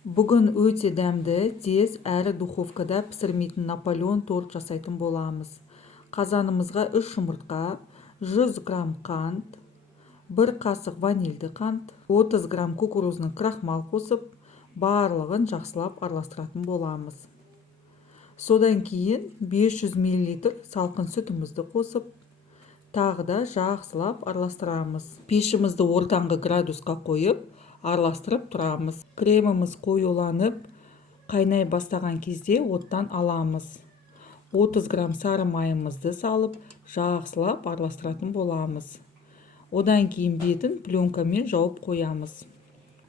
Бүгін өте дәмді, тез әрі духовкада пісірмейтін Наполеон торт жасайтын боламыз. Қазанымызға 3 жұмыртқа, 100 грамм қант, 1 қасық ванильді қант, 30 грамм кукурузный крахмал қосып, барлығын жақсылап араластыратын боламыз. Содан кейін 500 мл салқын сүтімізді қосып, тағы да жақсылап араластырамыз. Пешімізді ортаңғы градусқа қойып, араластырып тұрамыз. Креміміз қоюланып, қайнай бастаған кезде оттан аламыз. 30 грамм сары майымызды салып, жақсылап араластыратын боламыз. Одан кейін бетін пленкамен жауып қоямыз.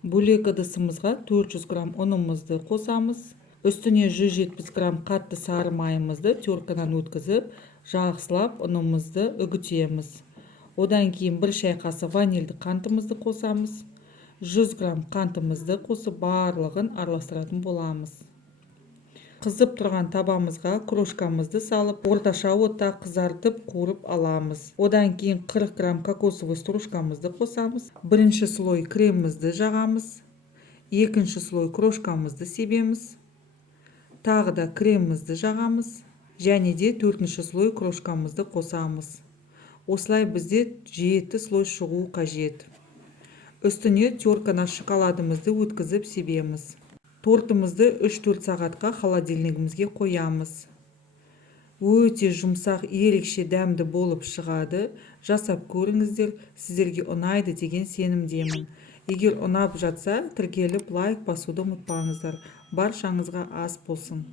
Бөлек ыдысымызға 400 грамм ұнымызды қосамыз. Үстіне 170 грамм қатты сары майымызды теркадан өткізіп, жақсылап ұнымызды үгітеміз. Одан кейін 1 шай қасық ванильді қантымызды қосамыз. 100 грамм қантымызды қосып, барлығын араластыратын боламыз. Қызып тұрған табамызға крошкамызды салып, орташа отта қызартып қуырып аламыз. Одан кейін 40 грамм кокосовый стружкамызды қосамыз. Бірінші слой кремімізді жағамыз. Екінші слой крошкамызды себеміз. Тағы да кремімізді жағамыз. Және де 4-ші слой крошкамызды қосамыз. Осылай бізде 7 слой шығу қажет. Үстіне теркадан шоколадымызды өткізіп себеміз. Тортымызды 3-4 сағатқа холодильнигімізге қоямыз. Өте жұмсақ, ерекше дәмді болып шығады. Жасап көріңіздер, сіздерге ұнайды деген сенімдемін. Егер ұнап жатса, тіркеліп лайк басуды ұмытпаңыздар. Баршаңызға ас болсын.